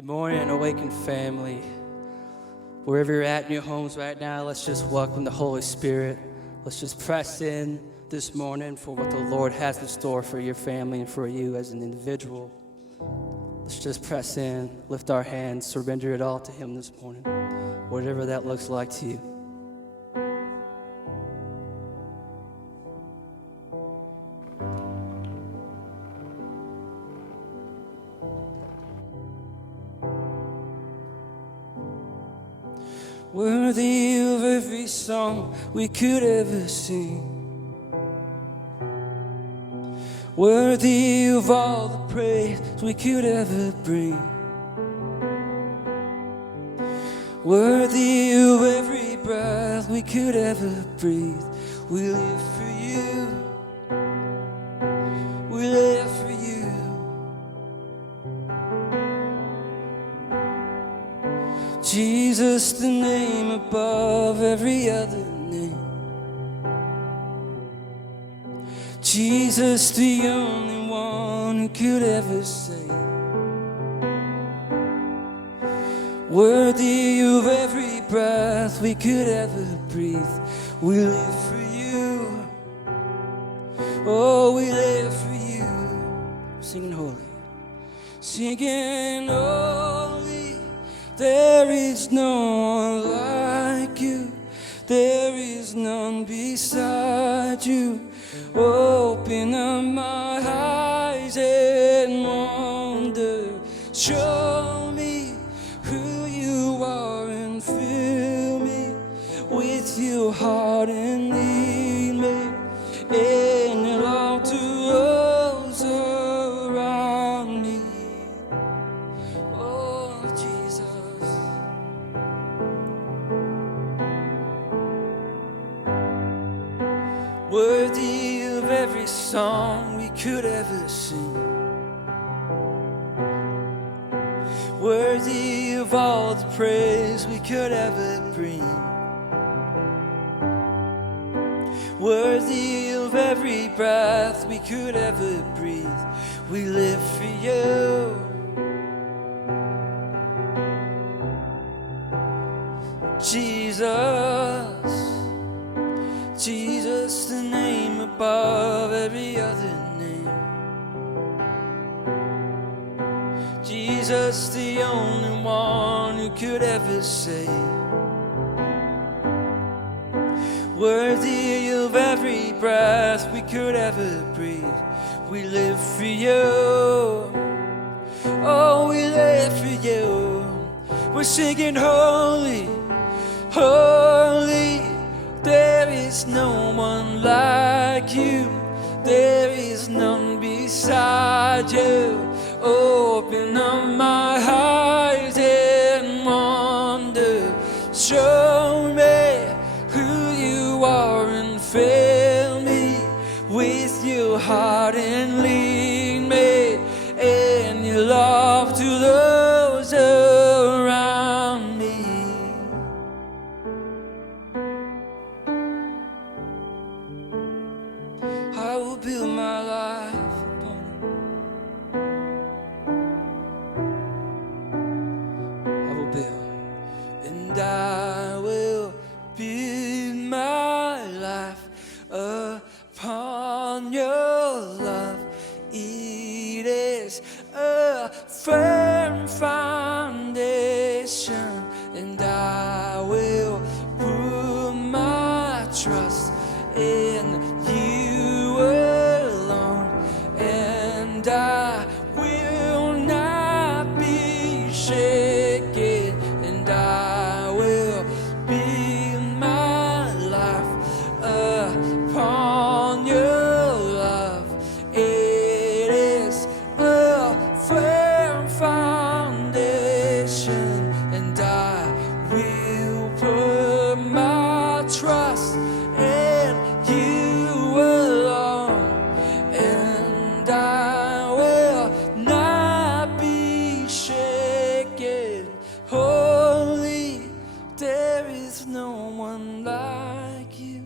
Good morning, Awakened family. Wherever you're at in your homes right now, let's just welcome the Holy Spirit. Let's just press in this morning for what the Lord has in store for your family and for you as an individual. Let's just press in, lift our hands, surrender it all to Him this morning, whatever that looks like to you. Worthy of every song we could ever sing, worthy of all the praise we could ever bring, worthy of every breath we could ever breathe. We live for you, we live for you. Jesus, the name above every other name. Jesus, the only one who could ever save. Worthy of every breath we could ever breathe. We live for you. Oh, we live for you. Singing holy. Singing holy. There is no one like you. There is none beside you. Open up my eyes and wonder. Show me who you are and fill me with your heart and lead me in your love to those around me. Oh, Jesus. Worthy of every song we could ever sing, worthy of all the praise we could ever bring, worthy of every breath we could ever breathe. We live for you. Jesus, Jesus, the name above every other name. Jesus, the only one who could ever save. Worthy of every breath we could ever breathe. We live for you. Oh, we live for you. We're singing holy, holy. There is no one like you. There is none beside you. Open up my eyes and wonder. Show me who you are and fill me with your heart and lead me in your love to those around me. I will build my life upon it. I will build, and I will build my life upon your love. It is a firm foundation, and I will put my trust in you alone, and I will not be shaken, and I will build my life upon your love. It is a firm foundation, and I will put my trust in you alone, and I will not be shaken. Holy, there is no one like you.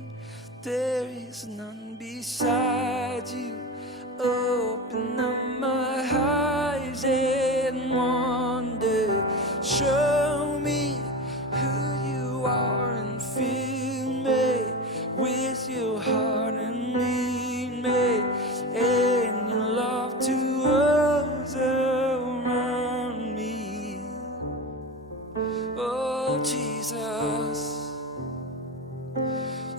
There is none beside you. Open up my eyes and wonder.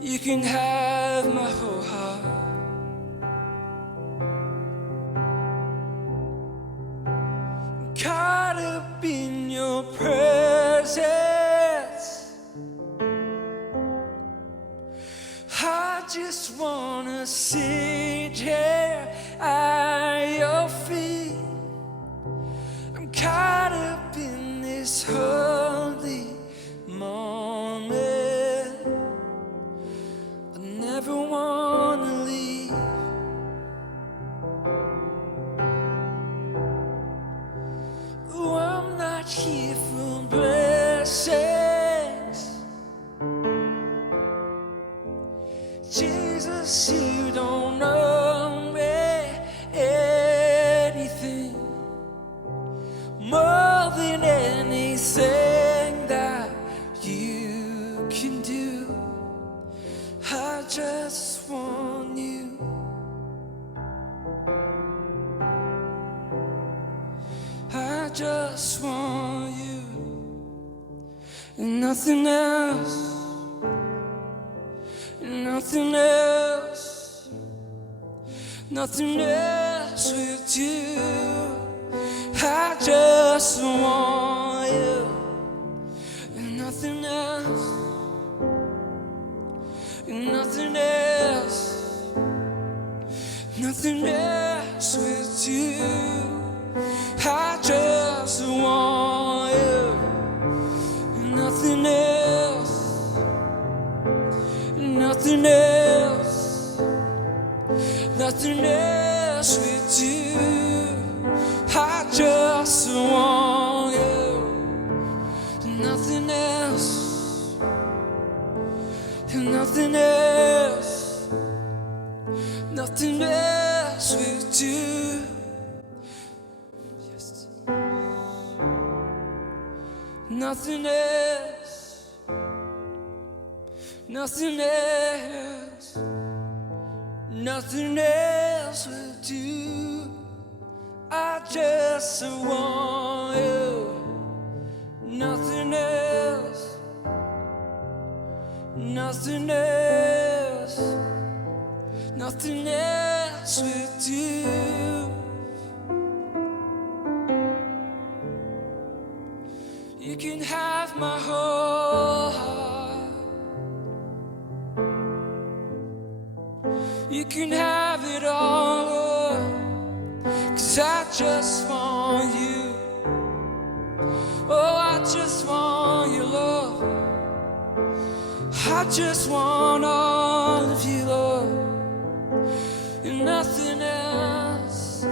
You can have my whole heart. I'm caught up in your presence. I just wanna sit here at your feet. I'm caught up in this holy moment. I never wanna leave. Oh, I'm not here for blessings. Jesus, you don't know me anything more than anything that you can do. I just want you. I just want you and nothing else. Nothing else, nothing else will do. I just want you, and nothing else, and nothing else, nothing else will do. I just want you, and nothing else. Nothing else, nothing else will do. I just want you, nothing else, nothing else, nothing else will do. Yes. Nothing else. Nothing else, nothing else will do. I just want you, nothing else, nothing else, nothing else will do. You can have my whole heart. You can have it all, 'cause I just want you. Oh, I just want your love. I just want all of you, Lord, and nothing else.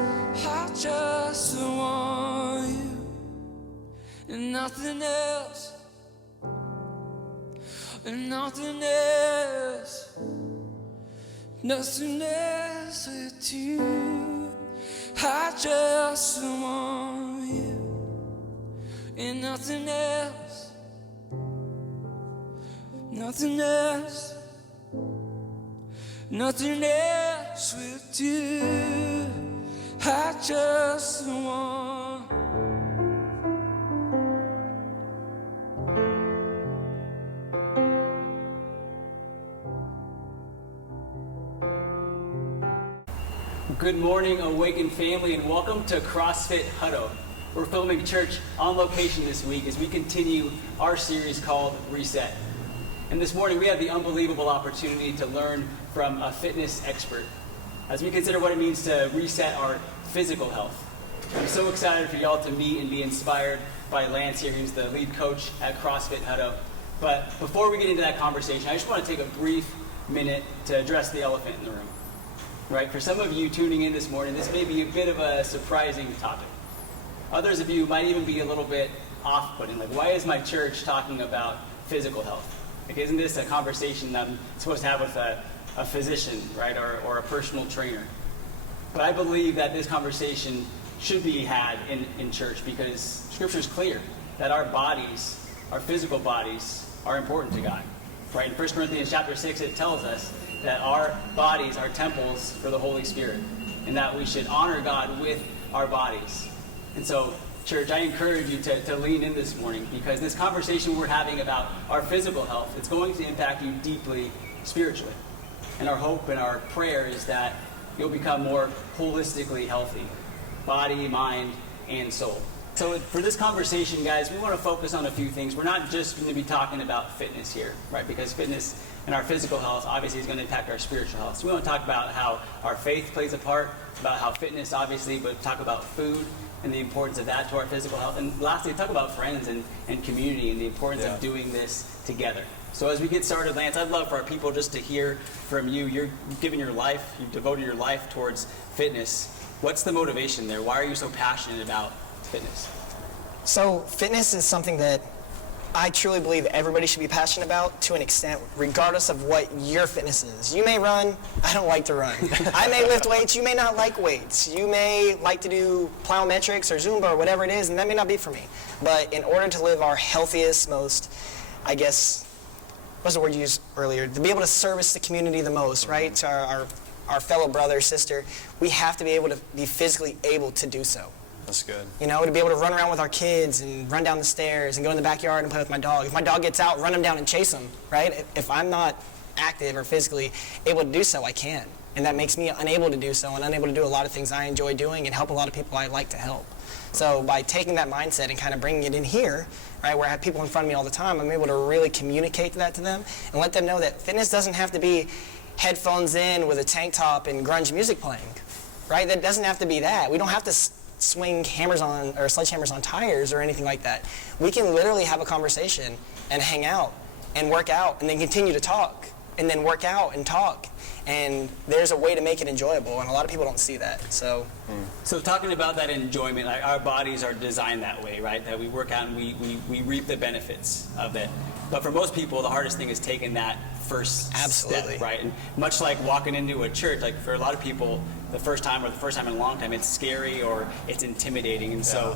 I just want you, and nothing else, and nothing else. Nothing else will do. I just want you, and nothing else, nothing else, nothing else will do. I just want. Good morning, Awakened family, and welcome to CrossFit Huddle. We're filming church on location this week as we continue our series called Reset. And this morning we have the unbelievable opportunity to learn from a fitness expert as we consider what it means to reset our physical health. I'm so excited for y'all to meet and be inspired by Lance here, who's the lead coach at CrossFit Huddle. But before we get into that conversation, I just want to take a brief minute to address the elephant in the room. Right? For some of you tuning in this morning, this may be a bit of a surprising topic. Others of you might even be a little bit off-putting. Like, why is my church talking about physical health? Like, isn't this a conversation that I'm supposed to have with a physician, right, or a personal trainer? But I believe that this conversation should be had in church because Scripture is clear that our bodies, our physical bodies, are important to God. Right? In 1 Corinthians chapter 6, it tells us that our bodies are temples for the Holy Spirit, and that we should honor God with our bodies. And so, church, I encourage you to lean in this morning, because this conversation we're having about our physical health, it's going to impact you deeply spiritually. And our hope and our prayer is that you'll become more holistically healthy, body, mind, and soul. So for this conversation, guys, we want to focus on a few things. We're not just going to be talking about fitness here, right? Because fitness and our physical health obviously is going to impact our spiritual health. So we want to talk about how our faith plays a part, about how fitness obviously, but talk about food and the importance of that to our physical health. And lastly, talk about friends and community and the importance of doing this together. So as we get started, Lance, I'd love for our people just to hear from you. You're giving your life, you've devoted your life towards fitness. What's the motivation there? Why are you so passionate about fitness? So fitness is something that I truly believe everybody should be passionate about to an extent, regardless of what your fitness is. You may run, I don't like to run. I may lift weights, you may not like weights. You may like to do plyometrics or Zumba or whatever it is, and that may not be for me. But in order to live our healthiest, most, I guess, what's the word you used earlier? To be able to service the community the most, right? To our fellow brother, sister, we have to be able to be physically able to do so. That's good. You know, to be able to run around with our kids and run down the stairs and go in the backyard and play with my dog. If my dog gets out, run him down and chase him, right? If I'm not active or physically able to do so, I can't. And that makes me unable to do so and unable to do a lot of things I enjoy doing and help a lot of people I like to help. So by taking that mindset and kind of bringing it in here, right, where I have people in front of me all the time, I'm able to really communicate that to them and let them know that fitness doesn't have to be headphones in with a tank top and grunge music playing, right? That doesn't have to be that. We don't have to swing hammers on or sledgehammers on tires or anything like that. We can literally have a conversation and hang out and work out and then continue to talk and then work out and talk. And there's a way to make it enjoyable, and a lot of people don't see that. So talking about that enjoyment, like our bodies are designed that way, right? That we work out and we reap the benefits of it. But for most people, the hardest thing is taking that first step, right? And much like walking into a church, like for a lot of people, the first time in a long time, it's scary or it's intimidating. And so,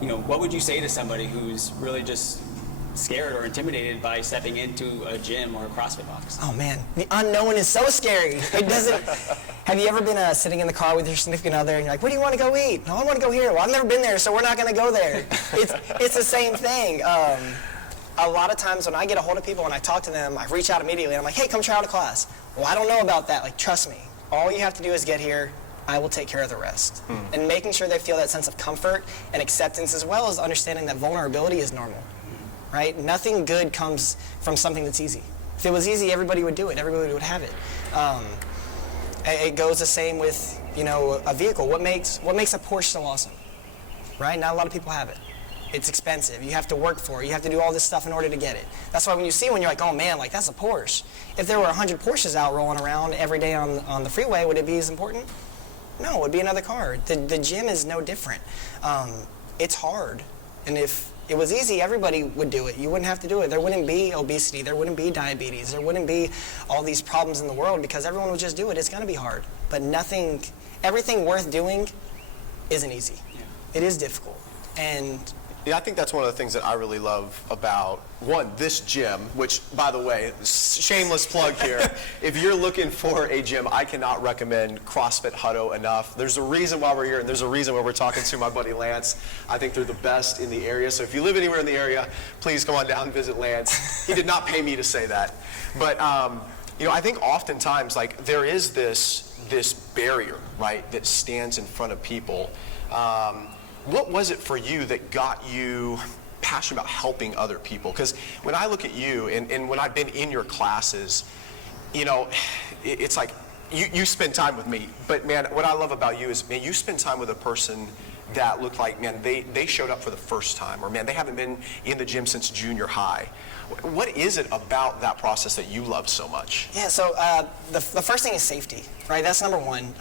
you know, what would you say to somebody who's really just scared or intimidated by stepping into a gym or a CrossFit box? Oh man, the unknown is so scary. It doesn't. Have you ever been sitting in the car with your significant other and you're like, where do you want to go eat? No, I want to go here. Well, I've never been there, so we're not going to go there. It's the same thing. A lot of times when I get a hold of people and I talk to them, I reach out immediately and I'm like, hey, come try out a class. Well, I don't know about that. Like, trust me. All you have to do is get here. I will take care of the rest. And making sure they feel that sense of comfort and acceptance, as well as understanding that vulnerability is normal. Right? Nothing good comes from something that's easy. If it was easy, everybody would do it. Everybody would have it. It goes the same with, you know, a vehicle. What makes a Porsche so awesome? Right? Not a lot of people have it. It's expensive. You have to work for it. You have to do all this stuff in order to get it. That's why when you see one, you're like, oh man, like that's a Porsche. If there were 100 Porsches out rolling around every day on the freeway, would it be as important? No, it would be another car. The gym is no different. It's hard. And if it was easy, everybody would do it. You wouldn't have to do it. There wouldn't be obesity. There wouldn't be diabetes. There wouldn't be all these problems in the world because everyone would just do it. It's going to be hard. But everything worth doing isn't easy. Yeah. It is difficult. And yeah, I think that's one of the things that I really love about, one, this gym, which, by the way, shameless plug here. If you're looking for a gym, I cannot recommend CrossFit Hutto enough. There's a reason why we're here, and there's a reason why we're talking to my buddy Lance. I think they're the best in the area. So if you live anywhere in the area, please come on down and visit Lance. He did not pay me to say that. But, you know, I think oftentimes, like, there is this barrier, right, that stands in front of people. What was it for you that got you passionate about helping other people? Because when I look at you and when I've been in your classes, you know, it's like you spend time with me. But man, what I love about you is, man, you spend time with a person that looked like, man, they showed up for the first time, or man, they haven't been in the gym since junior high. What is it about that process that you love so much? Yeah, so the first thing is safety, right? That's number one.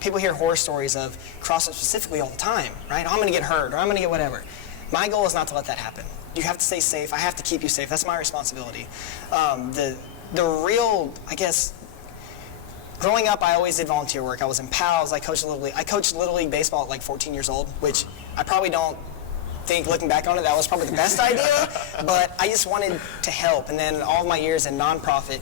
People hear horror stories of CrossFit specifically all the time, right? Oh, I'm going to get hurt, or I'm going to get whatever. My goal is not to let that happen. You have to stay safe. I have to keep you safe. That's my responsibility. The real, I guess, growing up, I always did volunteer work. I was in PALS. I coached Little League. I coached Little League baseball at like 14 years old, which I probably don't think, looking back on it, that was probably the best idea, but I just wanted to help. And then all of my years in nonprofit,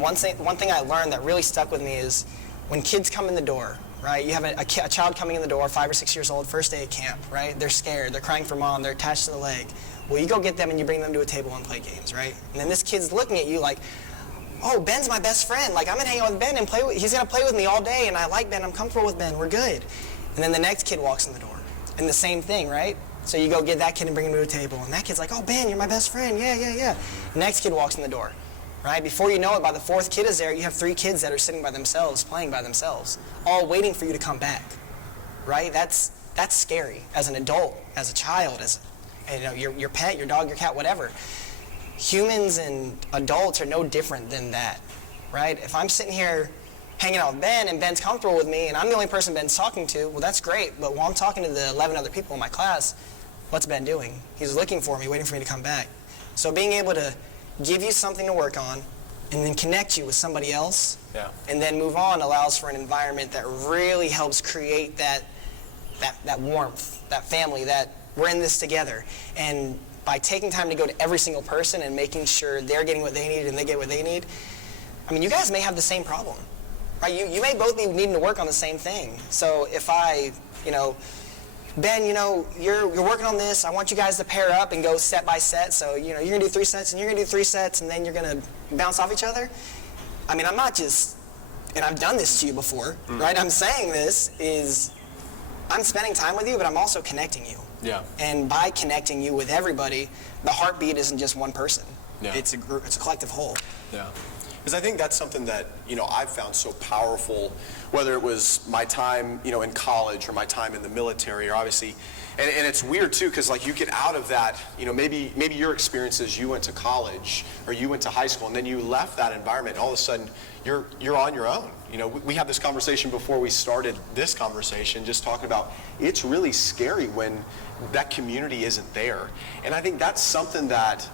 one thing I learned that really stuck with me is when kids come in the door, right? You have a child coming in the door, 5 or 6 years old, first day of camp, right? They're scared, they're crying for mom, they're attached to the leg. Well, you go get them and you bring them to a table and play games, right? And then this kid's looking at you like, oh, Ben's my best friend. Like, I'm going to hang out with Ben and he's going to play with me all day, and I like Ben. I'm comfortable with Ben. We're good. And then the next kid walks in the door. And the same thing, right? So you go get that kid and bring him to a table. And that kid's like, oh, Ben, you're my best friend. Yeah. Next kid walks in the door, right? Before you know it, by the fourth kid is there, you have 3 kids that are sitting by themselves, playing by themselves, all waiting for you to come back, right? That's scary as an adult, as a child, as your pet, your dog, your cat, whatever. Humans and adults are no different than that, right? If I'm sitting here hanging out with Ben and Ben's comfortable with me and I'm the only person Ben's talking to, well, that's great. But while I'm talking to the 11 other people in my class, what's Ben doing? He's looking for me, waiting for me to come back. So being able to give you something to work on and then connect you with somebody else and then move on allows for an environment that really helps create that warmth, that family, that we're in this together. And by taking time to go to every single person and making sure they're getting what they need and they get what they need, I mean, you guys may have the same problem, right? You may both be needing to work on the same thing. So if I, Ben, you're working on this. I want you guys to pair up and go set by set. So, you're going to do 3 sets and you're going to do 3 sets and then you're going to bounce off each other. I mean, I'm not just, and I've done this to you before, right? I'm saying this is, I'm spending time with you, but I'm also connecting you. Yeah. And by connecting you with everybody, the heartbeat isn't just one person. Yeah. It's a group, it's a collective whole. Yeah. Because I think that's something that, I've found so powerful, whether it was my time, in college or my time in the military, or obviously, and it's weird too, because like you get out of that, maybe your experiences, you went to college or you went to high school and then you left that environment and all of a sudden you're on your own. We had this conversation before we started this conversation, just talking about it's really scary when that community isn't there. And I think that's something that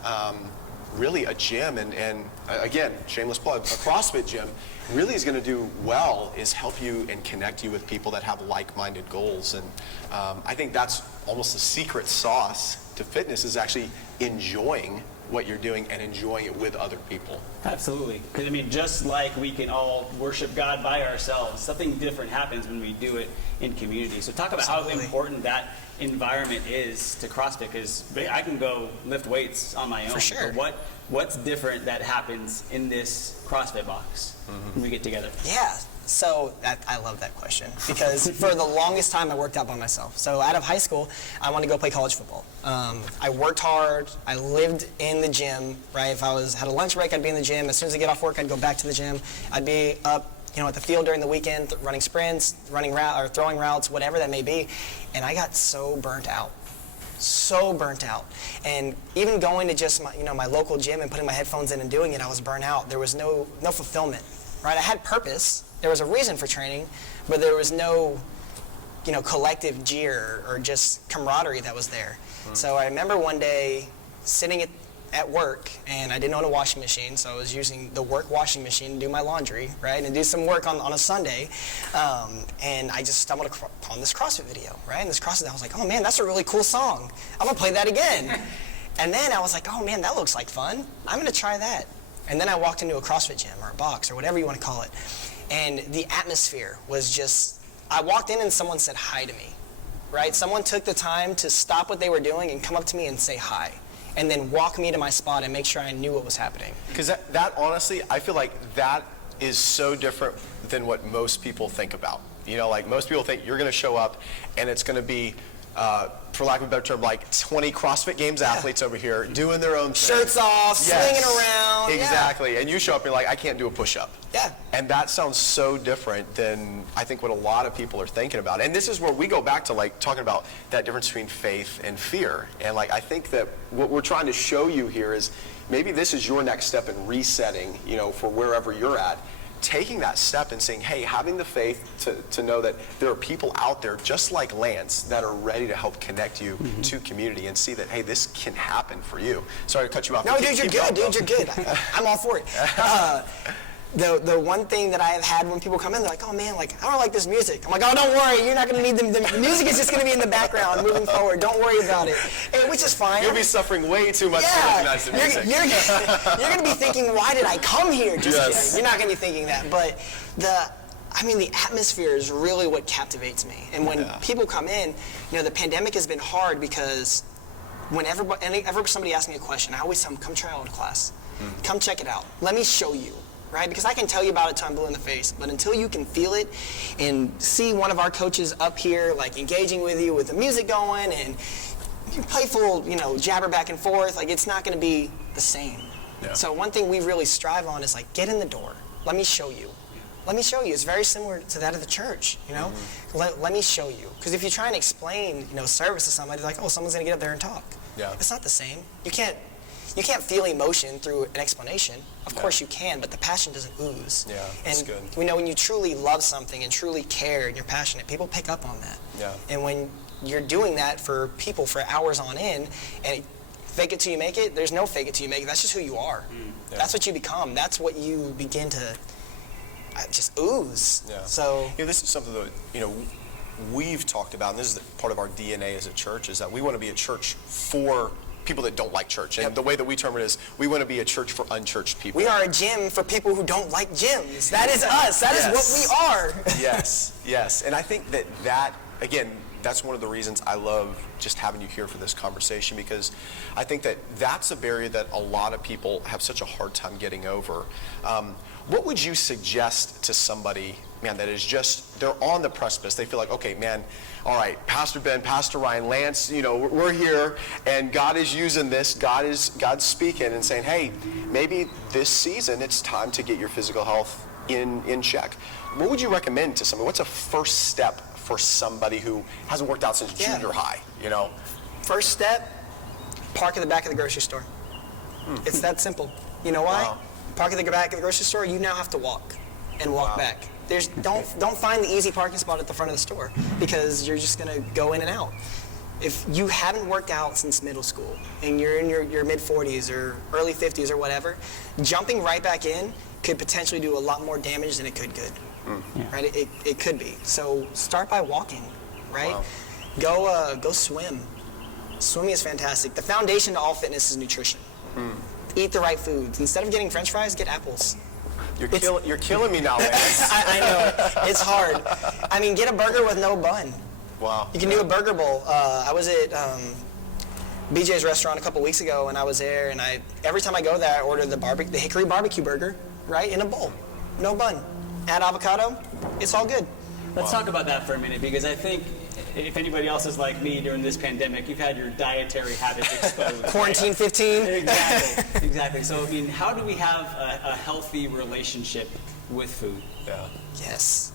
really a gym and again, shameless plug, a CrossFit gym really is going to do well is help you and connect you with people that have like-minded goals. And I think that's almost the secret sauce to fitness is actually enjoying what you're doing and enjoying it with other people. Absolutely. Because, just like we can all worship God by ourselves, something different happens when we do it in community. So talk about how important that environment is to CrossFit, because I can go lift weights on my own. For sure. But what's different that happens in this CrossFit box when we get together? Yeah. So I love that question because for the longest time I worked out by myself. So out of high school, I wanted to go play college football. I worked hard. I lived in the gym, right? If I had a lunch break, I'd be in the gym. As soon as I get off work, I'd go back to the gym. I'd be up, at the field during the weekend, running sprints, running route or throwing routes, whatever that may be. And I got so burnt out. And even going to just my local gym and putting my headphones in and doing it, I was burnt out. There was no fulfillment, right? I had purpose. There was a reason for training, but there was no, collective jeer or just camaraderie that was there. So I remember one day sitting at work, and I didn't own a washing machine, so I was using the work washing machine to do my laundry, right, and do some work on a Sunday. And I just stumbled upon this CrossFit video, right? And this CrossFit, I was like, oh man, that's a really cool song. I'm gonna play that again. And then I was like, oh man, that looks like fun. I'm gonna try that. And then I walked into a CrossFit gym or a box or whatever you want to call it. And the atmosphere was just, I walked in and someone said hi to me, right? Someone took the time to stop what they were doing and come up to me and say hi, and then walk me to my spot and make sure I knew what was happening. Because that honestly, I feel like that is so different than what most people think about. Like most people think you're going to show up and it's going to be, for lack of a better term, like 20 CrossFit Games athletes over here doing their own thing. Shirts off, swinging around. Exactly. And you show up and you're like, I can't do a push-up. Yeah. And that sounds so different than I think what a lot of people are thinking about. And this is where we go back to like talking about that difference between faith and fear. And like I think that what we're trying to show you here is maybe this is your next step in resetting, for wherever you're at. Taking that step and saying, hey, having the faith to know that there are people out there just like Lance that are ready to help connect you to community and see that, hey, this can happen for you. Sorry to cut you off. No, dude, you're good, you're good. I'm all for it. The one thing that I have had when people come in, they're like, oh man, like I don't like this music. I'm like, oh, don't worry, you're not going to need the music is just going to be in the background moving forward. Don't worry about it, which is fine. You'll be suffering way too much to recognize the music. You're going to be thinking, why did I come here? Just kidding. You're not going to be thinking that. But the atmosphere is really what captivates me. And when people come in, the pandemic has been hard because whenever somebody asks me a question, I always tell them, come try out a class. Come check it out. Let me show you. right? Because I can tell you about it till I'm blue in the face, but until you can feel it and see one of our coaches up here, like, engaging with you with the music going and playful, jabber back and forth, like, it's not going to be the same. Yeah. So one thing we really strive on is, like, get in the door. Let me show you. Let me show you. It's very similar to that of the church, Let me show you. Because if you try and explain, service to somebody, like, oh, someone's going to get up there and talk. Yeah. It's not the same. You can't feel emotion through an explanation. Of course you can, but the passion doesn't ooze. Yeah, that's and good. when you truly love something and truly care and you're passionate, people pick up on that. Yeah. And when you're doing that for people for hours on end, and fake it till you make it, there's no fake it till you make it. That's just who you are. Yeah. That's what you become. That's what you begin to just ooze. Yeah. So this is something that we've talked about, and this is part of our DNA as a church, is that we want to be a church for people that don't like church. And the way that we term it is, we want to be a church for unchurched people. we are a gym for people who don't like gyms. That is us. That is what we are. Yes. And I think that again, that's one of the reasons I love just having you here for this conversation, because I think that's a barrier that a lot of people have such a hard time getting over. What would you suggest to somebody, man, that is just, they're on the precipice. They feel like, okay, man, all right, Pastor Ben, Pastor Ryan, Lance, we're here, and God is using this. God's speaking and saying, hey, maybe this season it's time to get your physical health in check. What would you recommend to somebody? What's a first step for somebody who hasn't worked out since junior high, First step, park at the back of the grocery store. It's that simple. You know why? Wow. Park at the back of the grocery store, you now have to walk and walk back. Don't find the easy parking spot at the front of the store, because you're just gonna go in and out. If you haven't worked out since middle school and you're in your mid-40s or early 50s or whatever, jumping right back in could potentially do a lot more damage than it could good. Right? It could be. So start by walking, right? Wow. Go swim. Swimming is fantastic. The foundation to all fitness is nutrition. Eat the right foods. Instead of getting French fries, get apples. You're killing me now, Lance. I know, it's hard. I mean, get a burger with no bun. Wow. You can do a burger bowl. I was at BJ's restaurant a couple weeks ago, and I was there, and every time I go there, I order the hickory barbecue burger, right, in a bowl, no bun. Add avocado, it's all good. Let's talk about that for a minute, because I think if anybody else is like me during this pandemic, you've had your dietary habits exposed. Quarantine 15. Exactly. So, I mean, how do we have a healthy relationship with food? Yeah. Yes.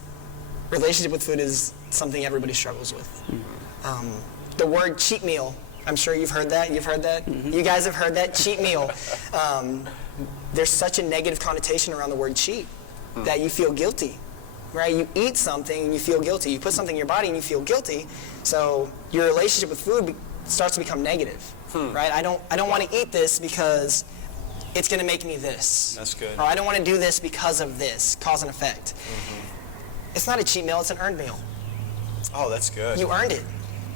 Relationship with food is something everybody struggles with. The word cheat meal, I'm sure you've heard that. You've heard that? You guys have heard that? Cheat meal. There's such a negative connotation around the word cheat that you feel guilty. Right? You eat something and you feel guilty. You put something in your body and you feel guilty. So your relationship with food starts to become negative. Right? I don't want to eat this because it's going to make me this. That's good. Or I don't want to do this because of this, cause and effect. It's not a cheat meal, it's an earned meal. Oh, that's good. You earned it.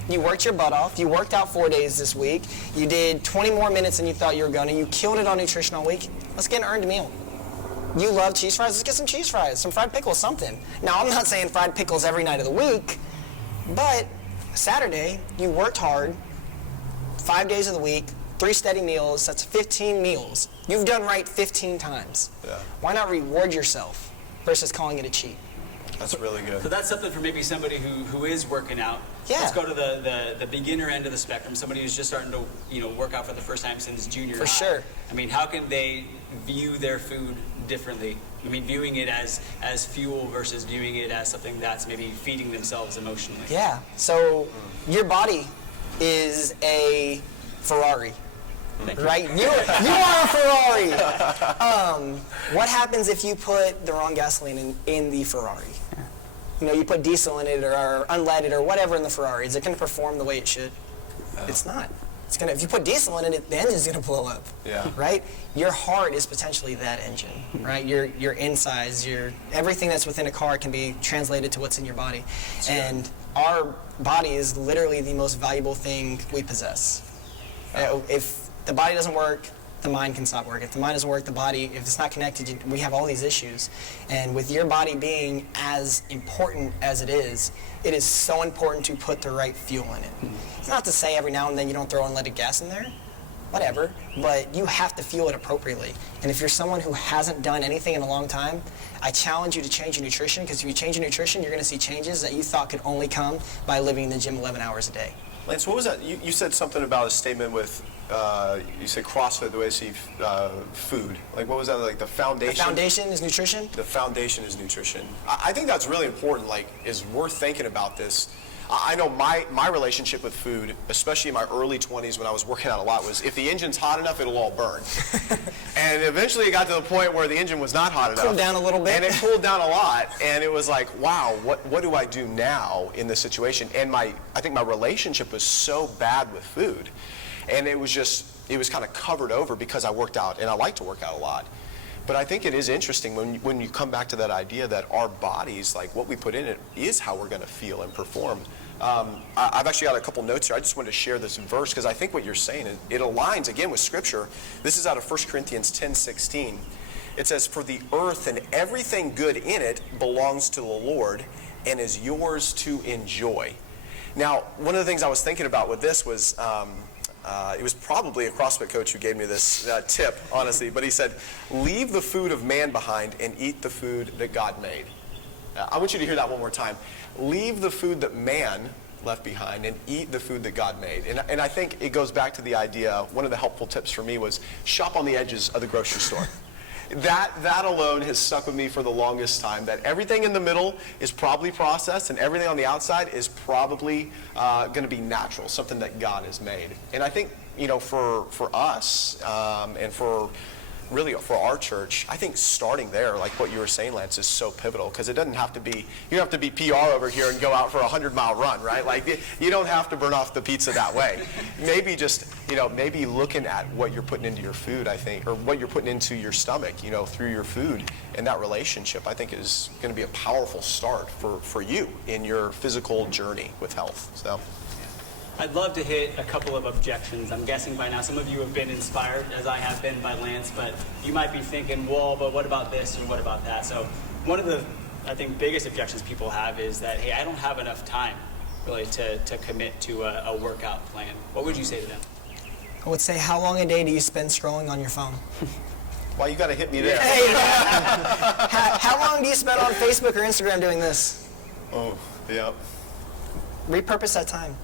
You worked your butt off. You worked out 4 days this week. You did 20 more minutes than you thought you were going to. You killed it on nutrition all week. Let's get an earned meal. You love cheese fries? Let's get some cheese fries, some fried pickles, something. Now, I'm not saying fried pickles every night of the week, but Saturday, you worked hard, 5 days of the week, 3 steady meals, that's 15 meals. You've done right 15 times. Yeah. Why not reward yourself versus calling it a cheat? That's really good. So that's something for maybe somebody who is working out. Yeah. Let's go to the beginner end of the spectrum. Somebody who's just starting to work out for the first time since junior high. For sure. I mean, how can they view their food differently? I mean, viewing it as fuel versus viewing it as something that's maybe feeding themselves emotionally. Yeah. So your body is a Ferrari. Right? You are a Ferrari. What happens if you put the wrong gasoline in the Ferrari? You put diesel in it or unleaded or whatever in the Ferrari. Is it going to perform the way it should? It's not. It's gonna. If you put diesel in it, the engine's going to blow up. Yeah. Right? Your heart is potentially that engine. Right? Your insides, everything that's within a car can be translated to what's in your body. And our body is literally the most valuable thing we possess. If the body doesn't work, the mind can stop working. If the mind doesn't work, the body, if it's not connected, we have all these issues. And with your body being as important as it is so important to put the right fuel in it. It's not to say every now and then you don't throw unleaded gas in there, whatever, but you have to fuel it appropriately. And if you're someone who hasn't done anything in a long time, I challenge you to change your nutrition, because if you change your nutrition, you're going to see changes that you thought could only come by living in the gym 11 hours a day. Lance, what was that? You said something about a statement with, you said CrossFit, the way to see food. Like, what was that, like the foundation? The foundation is nutrition? The foundation is nutrition. I think that's really important, like, is worth thinking about this. I know my relationship with food, especially in my early 20s when I was working out a lot, was if the engine's hot enough, it'll all burn. And eventually it got to the point where the engine was not hot enough. Cooled down a little bit. And it cooled down a lot. And it was like, wow, what do I do now in this situation? And I think my relationship was so bad with food. And it was kind of covered over because I worked out, and I like to work out a lot. But I think it is interesting when you come back to that idea that our bodies, like what we put in it, is how we're going to feel and perform. I've actually got a couple notes here. I just wanted to share this verse because I think what you're saying, it aligns again with Scripture. This is out of 1 Corinthians 10:16. It says, "For the earth and everything good in it belongs to the Lord and is yours to enjoy." Now, one of the things I was thinking about with this was, it was probably a CrossFit coach who gave me this tip, honestly, but he said, leave the food of man behind and eat the food that God made. I want you to hear that one more time. Leave the food that man left behind and eat the food that God made. And I think it goes back to the idea, one of the helpful tips for me was shop on the edges of the grocery store. That alone has stuck with me for the longest time, that everything in the middle is probably processed and everything on the outside is probably going to be natural, something that God has made. And I think, for us and for really for our church, I think starting there, like what you were saying, Lance, is so pivotal, because it doesn't have to be, you don't have to be PR over here and go out for a 100-mile run, right? Like, you don't have to burn off the pizza that way. Maybe just, maybe looking at what you're putting into your food, I think, or what you're putting into your stomach, through your food, and that relationship, I think, is going to be a powerful start for you in your physical journey with health. So. I'd love to hit a couple of objections. I'm guessing by now some of you have been inspired, as I have been, by Lance, but you might be thinking, well, but what about this or what about that? So one of the, I think, biggest objections people have is that, hey, I don't have enough time really to commit to a workout plan. What would you say to them? I would say, how long a day do you spend scrolling on your phone? Why you got to hit me there? Hey, how long do you spend on Facebook or Instagram doing this? Oh, yeah. Repurpose that time.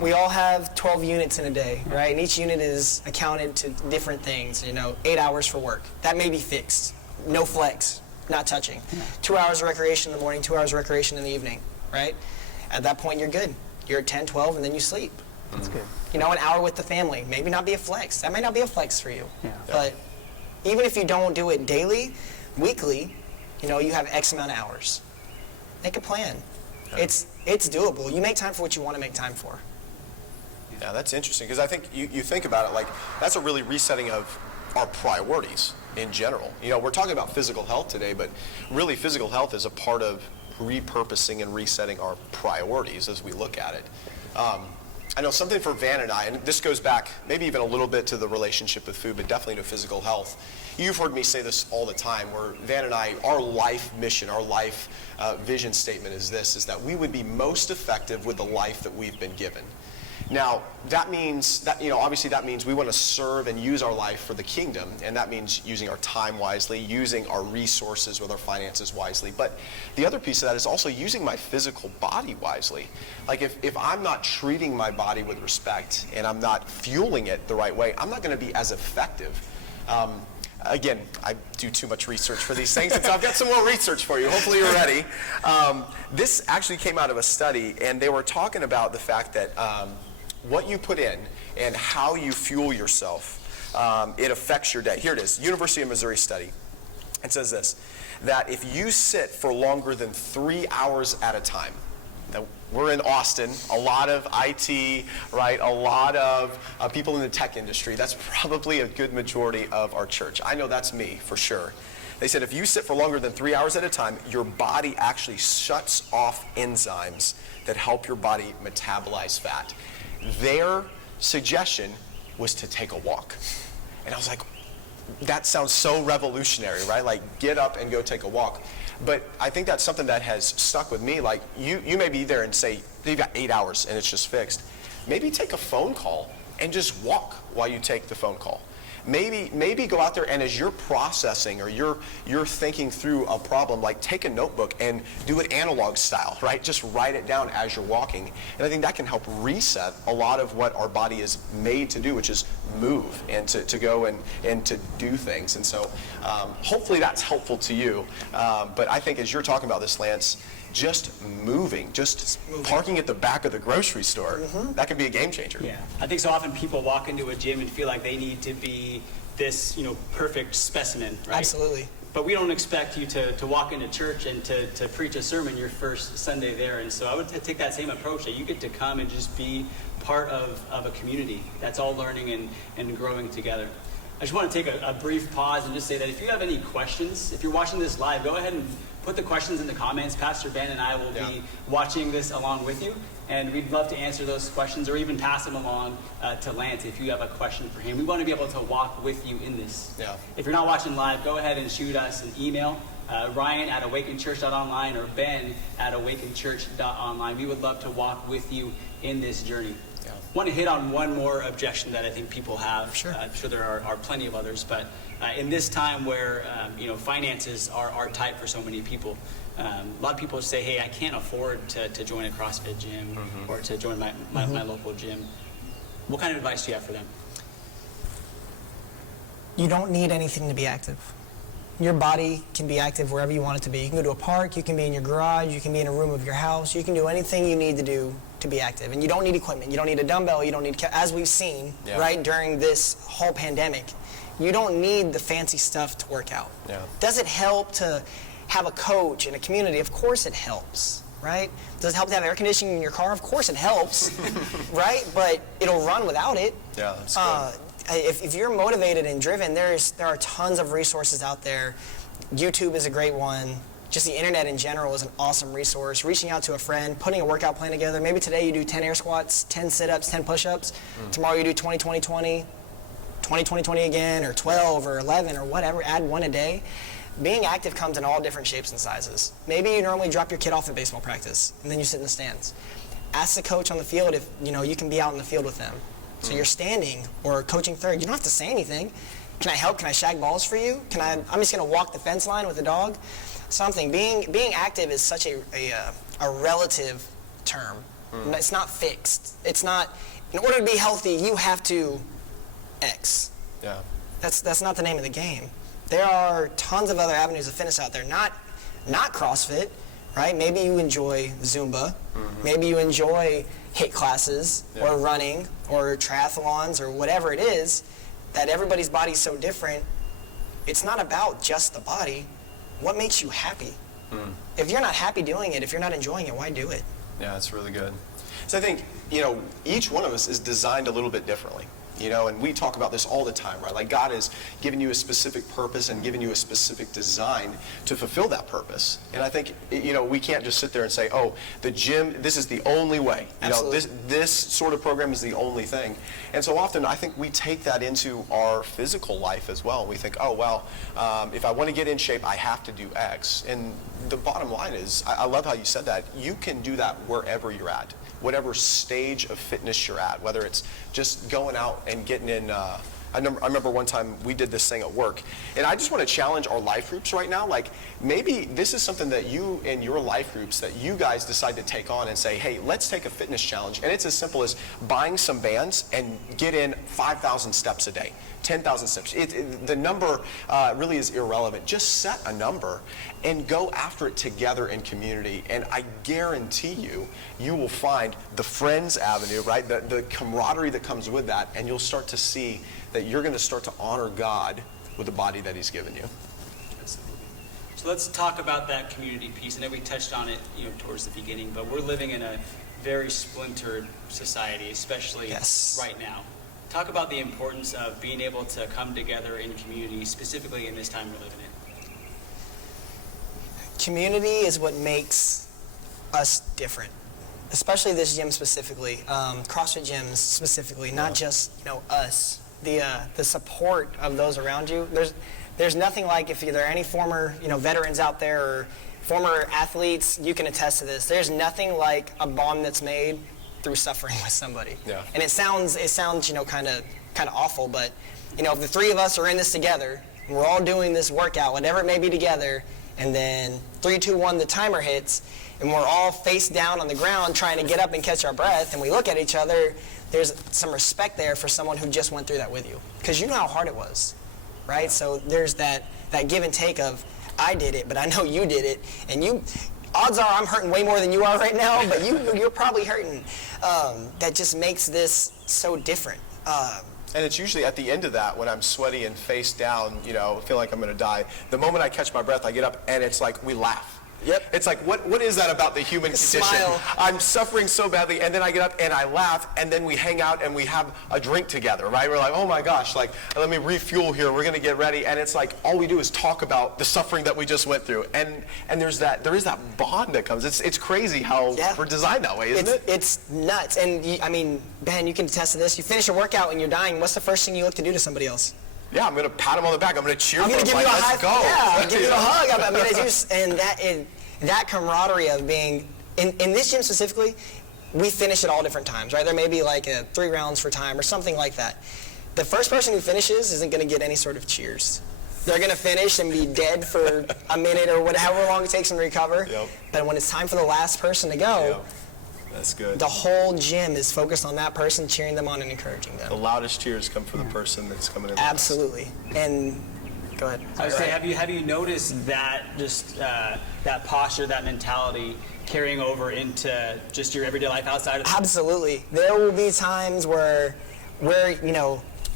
We all have 12 units in a day, right? And each unit is accounted to different things, 8 hours for work. That may be fixed. No flex, not touching. 2 hours of recreation in the morning, 2 hours of recreation in the evening, right? At that point, you're good. You're at 10, 12, and then you sleep. That's good. An hour with the family. Maybe not be a flex. That might not be a flex for you. Yeah. But even if you don't do it daily, weekly, you have X amount of hours. Make a plan. Yeah. It's doable. You make time for what you want to make time for. Yeah, that's interesting, because I think you think about it, like, that's a really resetting of our priorities in general. We're talking about physical health today, but really physical health is a part of repurposing and resetting our priorities as we look at it. I know something for Van and I, and this goes back maybe even a little bit to the relationship with food, but definitely to physical health. You've heard me say this all the time, where Van and I, our life mission, our life vision statement is this, is that we would be most effective with the life that we've been given. Now, that means that, obviously that means we want to serve and use our life for the kingdom, and that means using our time wisely, using our resources with our finances wisely. But the other piece of that is also using my physical body wisely. Like, if I'm not treating my body with respect and I'm not fueling it the right way, I'm not going to be as effective. Again, I do too much research for these things, and so I've got some more research for you. Hopefully you're ready. This actually came out of a study, and they were talking about the fact that what you put in and how you fuel yourself, it affects your day. Here it is, University of Missouri study. It says this, that if you sit for longer than 3 hours at a time, now, we're in Austin, a lot of IT, right? A lot of people in the tech industry. That's probably a good majority of our church. I know that's me, for sure. They said if you sit for longer than 3 hours at a time, your body actually shuts off enzymes that help your body metabolize fat. Their suggestion was to take a walk. And I was like, that sounds so revolutionary, right? Like, get up and go take a walk. But I think that's something that has stuck with me. Like, you may be there and say, you've got 8 hours and it's just fixed. Maybe take a phone call and just walk while you take the phone call. Maybe go out there, and as you're processing or you're thinking through a problem, like take a notebook and do it analog style, right? Just write it down as you're walking. And I think that can help reset a lot of what our body is made to do, which is move and to go and to do things. And so hopefully that's helpful to you. But I think as you're talking about this, Lance, just moving, parking at the back of the grocery store, that can be a game changer. Yeah, I think so often people walk into a gym and feel like they need to be this, perfect specimen, right? Absolutely. But we don't expect you to walk into church and to preach a sermon your first Sunday there. And so I would take that same approach, that you get to come and just be part of a community that's all learning and growing together. I just want to take a brief pause and just say that if you have any questions, if you're watching this live, go ahead and put the questions in the comments. Pastor Ben and I will be watching this along with you, and we'd love to answer those questions or even pass them along to Lance if you have a question for him. We want to be able to walk with you in this. Yeah. If you're not watching live, go ahead and shoot us an email, Ryan@awakenchurch.online or Ben@awakenchurch.online. We would love to walk with you in this journey. I want to hit on one more objection that I think people have. Sure. I'm sure there are plenty of others, but in this time where finances are tight for so many people, a lot of people say, hey, I can't afford to join a CrossFit gym or to join my local gym. What kind of advice do you have for them? You don't need anything to be active. Your body can be active wherever you want it to be. You can go to a park, you can be in your garage, you can be in a room of your house, you can do anything you need to do to be active. And you don't need equipment, you don't need a dumbbell, you don't need, as we've seen, right, during this whole pandemic, you don't need the fancy stuff to work out. Does it help to have a coach and a community? Of course it helps, right? Does it help to have air conditioning in your car? Of course it helps, right? But it'll run without it. Yeah, that's good. If you're motivated and driven, there are tons of resources out there. YouTube is a great one. Just the internet in general is an awesome resource. Reaching out to a friend, putting a workout plan together. Maybe today you do 10 air squats, 10 sit-ups, 10 push-ups. Tomorrow you do 20, 20, 20, 20, 20, 20 again, or 12 or 11 or whatever. Add one a day. Being active comes in all different shapes and sizes. Maybe you normally drop your kid off at baseball practice, and then you sit in the stands. Ask the coach on the field if you can be out in the field with them. So you're standing or coaching third. You don't have to say anything. Can I help? Can I shag balls for you? I'm just going to walk the fence line with the dog? Something. Being active is such a relative term. It's not fixed. It's not, in order to be healthy, you have to X. Yeah. That's not the name of the game. There are tons of other avenues of fitness out there, not CrossFit, right? Maybe you enjoy Zumba. Maybe you enjoy HIIT classes or running or triathlons or whatever it is. That everybody's body's so different. It's not about just the body. What makes you happy? If you're not happy doing it, if you're not enjoying it, why do it? Yeah, that's really good. So I think, each one of us is designed a little bit differently. And we talk about this all the time, right? Like God has given you a specific purpose and given you a specific design to fulfill that purpose. And I think, we can't just sit there and say, oh, the gym, this is the only way. This sort of program is the only thing. And so often I think we take that into our physical life as well. We think, oh, well, if I want to get in shape, I have to do X. And the bottom line is, I love how you said that, you can do that wherever you're at. Whatever stage of fitness you're at, whether it's just going out and getting in. I remember one time we did this thing at work, and I just want to challenge our life groups right now. Like, maybe this is something that you and your life groups that you guys decide to take on and say, hey, let's take a fitness challenge. And it's as simple as buying some bands and get in 5,000 steps a day. 10,000 steps. The number really is irrelevant. Just set a number and go after it together in community. And I guarantee you will find the friends avenue, right? The camaraderie that comes with that, and you'll start to see that you're going to start to honor God with the body that He's given you. Absolutely. So let's talk about that community piece. I know we touched on it, towards the beginning, but we're living in a very splintered society, especially right now. Talk about the importance of being able to come together in community, specifically in this time we're living in. Community is what makes us different, especially this gym specifically, CrossFit gyms specifically, not just us. The support of those around you. There's nothing like, if there are any former veterans out there or former athletes, you can attest to this. There's nothing like a bond that's made through suffering with somebody. Yeah. And it sounds kind of awful, but if the three of us are in this together, and we're all doing this workout, whatever it may be together, and then 3, 2, 1, the timer hits, and we're all face down on the ground trying to get up and catch our breath, and we look at each other, there's some respect there for someone who just went through that with you. Because you know how hard it was, right? So there's that give and take of, I did it, but I know you did it, and odds are I'm hurting way more than you are right now, but you're probably hurting. That just makes this so different. And it's usually at the end of that when I'm sweaty and face down, feel like I'm going to die. The moment I catch my breath, I get up and it's like we laugh. Yep. It's like, what is that about the human condition? Smile. I'm suffering so badly, and then I get up and I laugh, and then we hang out and we have a drink together, right? We're like, oh my gosh, like, let me refuel here. We're going to get ready. And it's like, all we do is talk about the suffering that we just went through. And there is that bond that comes. It's crazy how we're designed that way, isn't it? It's nuts. And Ben, you can attest to this. You finish a workout and you're dying. What's the first thing you look to do to somebody else? Yeah, I'm going to pat him on the back. I'm going to cheer I'm for going to him. give you a high Let's go. Yeah, I'll give you a hug. That camaraderie of being, in this gym specifically, we finish at all different times, right? There may be like 3 rounds for time or something like that. The first person who finishes isn't going to get any sort of cheers. They're going to finish and be dead for a minute or however long it takes them to recover. Yep. But when it's time for the last person to go, that's good. The whole gym is focused on that person, cheering them on and encouraging them. The loudest cheers come from the person that's coming in. Absolutely. And go ahead. I would say, have you noticed that that posture, that mentality carrying over into just your everyday life outside of? Absolutely. There will be times where we're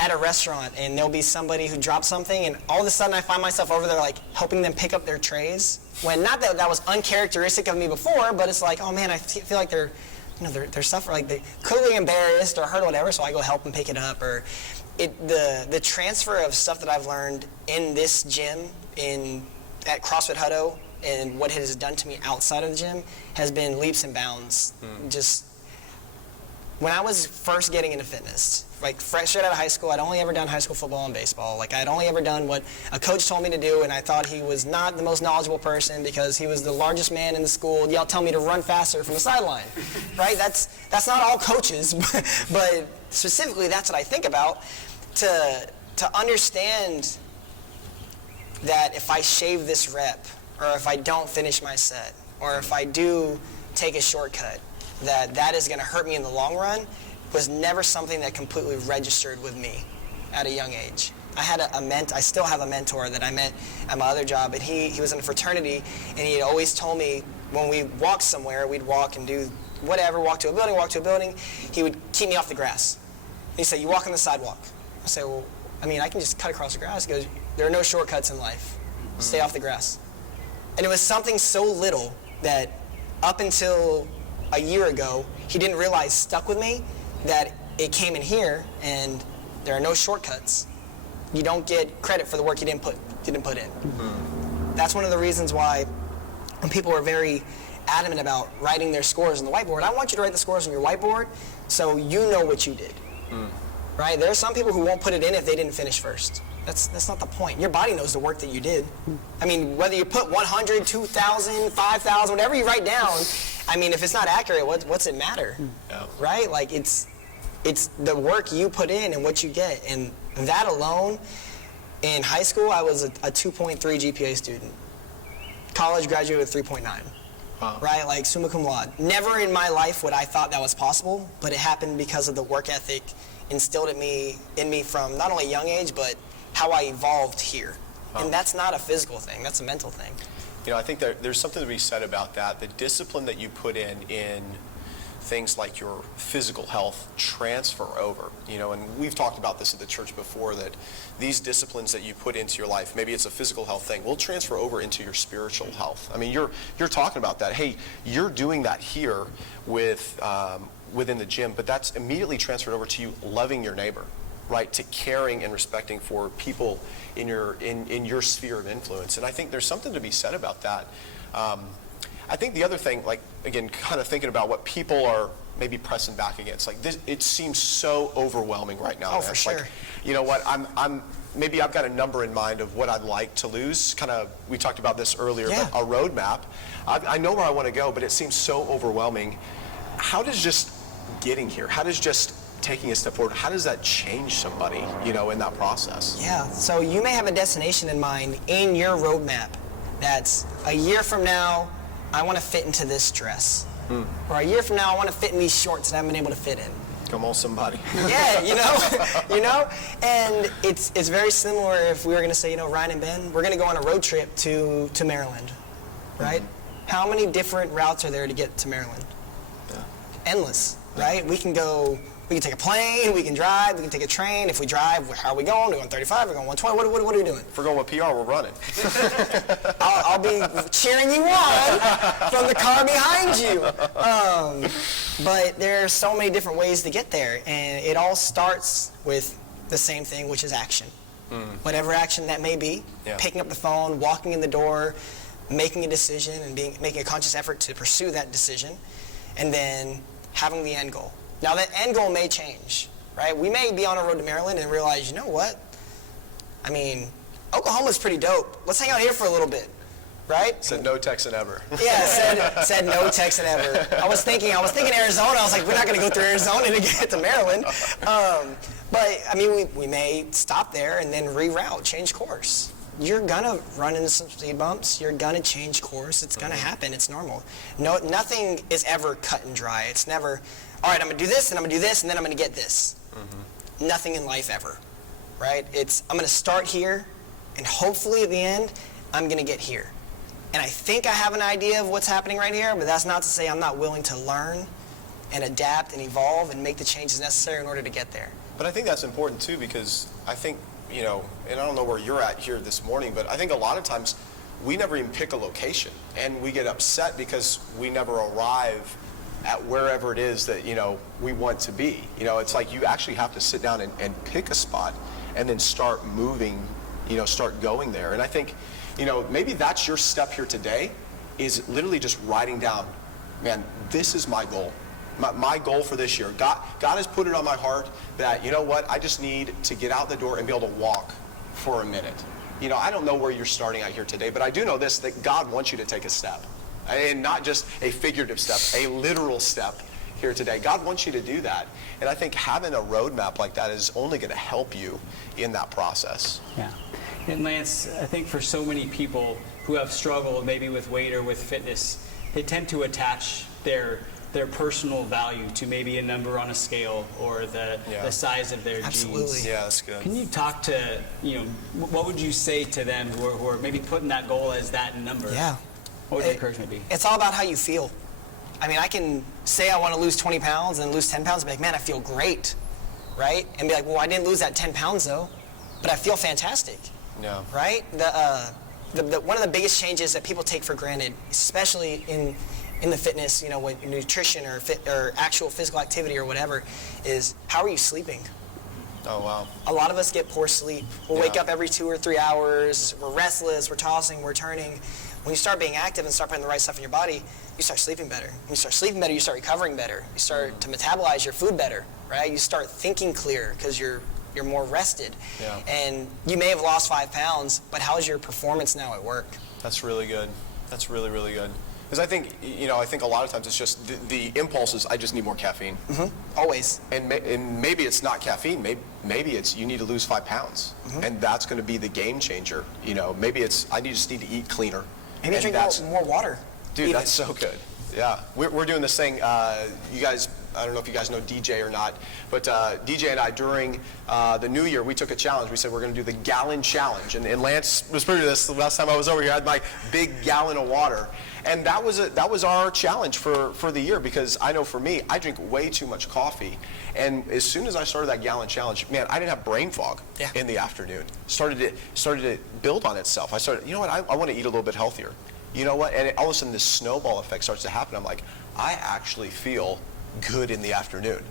at a restaurant and there'll be somebody who drops something, and all of a sudden I find myself over there like helping them pick up their trays. When not that was uncharacteristic of me before, but it's like, oh man, I feel like they're suffering, like they're clearly embarrassed or hurt or whatever, so I go help them pick it up. Or the transfer of stuff that I've learned in this gym at CrossFit Hutto and what it has done to me outside of the gym has been leaps and bounds. Just when I was first getting into fitness, like fresh out of high school, I'd only ever done high school football and baseball. Like I'd only ever done what a coach told me to do, and I thought he was not the most knowledgeable person because he was the largest man in the school. Y'all tell me to run faster from the sideline, right? That's not all coaches, but specifically that's what I think about. To understand that if I shave this rep, or if I don't finish my set, or if I do take a shortcut, that is going to hurt me in the long run, was never something that completely registered with me at a young age. I had I still have a mentor that I met at my other job, and he was in a fraternity, and he had always told me when we walked somewhere, we'd walk and do whatever, walk to a building, he would keep me off the grass. He said, you walk on the sidewalk. I say, well, I can just cut across the grass. He goes, there are no shortcuts in life. Stay off the grass. And it was something so little that up until a year ago, he didn't realize stuck with me, that it came in here and there are no shortcuts. You don't get credit for the work you didn't put in. That's one of the reasons why when people are very adamant about writing their scores on the whiteboard, I want you to write the scores on your whiteboard so you know what you did. Right? There are some people who won't put it in if they didn't finish first. That's not the point. Your body knows the work that you did. Whether you put 100, 2,000, 5,000, whatever you write down, if it's not accurate, what's it matter? Right? Like it's the work you put in and what you get. And that alone, in high school, I was a 2.3 GPA student. College, graduated with 3.9. Wow. Right? Like summa cum laude. Never in my life would I thought that was possible, but it happened because of the work ethic instilled in me from not only a young age, but how I evolved here. And that's not a physical thing, that's a mental thing. I think there's something to be said about that. The discipline that you put in things like your physical health transfer over. And we've talked about this at the church before, that these disciplines that you put into your life, maybe it's a physical health thing, will transfer over into your spiritual health. You're talking about that. Hey, you're doing that here within the gym, but that's immediately transferred over to you loving your neighbor, right? To caring and respecting for people in your sphere of influence. And I think there's something to be said about that. I think the other thing, like, again, kind of thinking about what people are maybe pressing back against, like this, it seems so overwhelming right now. Oh, for sure. Like, you know what, maybe I've got a number in mind of what I'd like to lose. Kind of, we talked about this earlier, but a roadmap. I know where I want to go, but it seems so overwhelming. How does just getting here? How does just taking a step forward, how does that change somebody, in that process? Yeah, so you may have a destination in mind in your roadmap that's a year from now, I want to fit into this dress. Or a year from now, I want to fit in these shorts that I haven't been able to fit in. Come on, somebody. Yeah, and it's very similar if we were going to say, Ryan and Ben, we're going to go on a road trip to Maryland, right? How many different routes are there to get to Maryland? Yeah. Endless, right? We can take a plane, we can drive, we can take a train. If we drive, how are we going? We're going 35, we're going 120, what are we doing? If we're going with PR, we're running. I'll be cheering you on from the car behind you. But there are so many different ways to get there, and it all starts with the same thing, which is action. Whatever action that may be, picking up the phone, walking in the door, making a decision, and making a conscious effort to pursue that decision, and then having the end goal. Now, that end goal may change, right? We may be on a road to Maryland and realize, you know what? I mean, Oklahoma's pretty dope. Let's hang out here for a little bit, right? Said no Texan ever. Yeah, said no Texan ever. I was thinking Arizona. I was like, we're not going to go through Arizona to get to Maryland. But, I mean, we may stop there and then reroute, change course. You're going to run into some speed bumps. You're going to change course. It's going to happen. It's normal. No, nothing is ever cut and dry. It's never, all right, I'm going to do this, and I'm going to do this, and then I'm going to get this. Nothing in life ever, right? I'm going to start here, and hopefully at the end, I'm going to get here. And I think I have an idea of what's happening right here, but that's not to say I'm not willing to learn and adapt and evolve and make the changes necessary in order to get there. But I think that's important too, because I think, and I don't know where you're at here this morning, but I think a lot of times we never even pick a location, and we get upset because we never arrive at wherever it is that, we want to be. It's like you actually have to sit down and pick a spot and then start moving, start going there. And I think, maybe that's your step here today, is literally just writing down, man, this is my goal. My goal for this year. God has put it on my heart that, I just need to get out the door and be able to walk for a minute. I don't know where you're starting out here today, but I do know this, that God wants you to take a step. And not just a figurative step, a literal step here today. God wants you to do that. And I think having a roadmap like that is only going to help you in that process. Yeah. And Lance, I think for so many people who have struggled maybe with weight or with fitness, they tend to attach their personal value to maybe a number on a scale or the size of their Absolutely. jeans. Yeah, that's good. Can you talk to, what would you say to them who are maybe putting that goal as that number? Yeah. What would your encouragement be? It's all about how you feel. I mean, I can say I want to lose 20 pounds and lose 10 pounds and be like, man, I feel great, right? And be like, well, I didn't lose that 10 pounds though, but I feel fantastic, right? One of the biggest changes that people take for granted, especially in the fitness, with nutrition or actual physical activity or whatever, is how are you sleeping? Oh, wow. A lot of us get poor sleep. We'll wake up every 2 or 3 hours. We're restless. We're tossing. We're turning. When you start being active and start putting the right stuff in your body, you start sleeping better. When you start sleeping better, you start recovering better. You start to metabolize your food better, right? You start thinking clear because you're more rested. Yeah. And you may have lost 5 pounds, but how's your performance now at work? That's really good. That's really, really good. Because I think, a lot of times it's just the impulse is I just need more caffeine. Always. And maybe it's not caffeine. Maybe it's you need to lose 5 pounds. And that's going to be the game changer. Maybe it's I just need to eat cleaner. Maybe drink more water. Dude, that's so good. Yeah. We're doing this thing, you guys, I don't know if you guys know DJ or not, but DJ and I, during the New Year, we took a challenge. We said we're going to do the gallon challenge. And Lance was privy to this the last time I was over here. I had my big gallon of water. And that was our challenge for the year, because I know for me, I drink way too much coffee. And as soon as I started that gallon challenge, man, I didn't have brain fog in the afternoon. Started to build on itself. I started, I want to eat a little bit healthier. You know what? And all of a sudden this snowball effect starts to happen. I'm like, I actually feel good in the afternoon.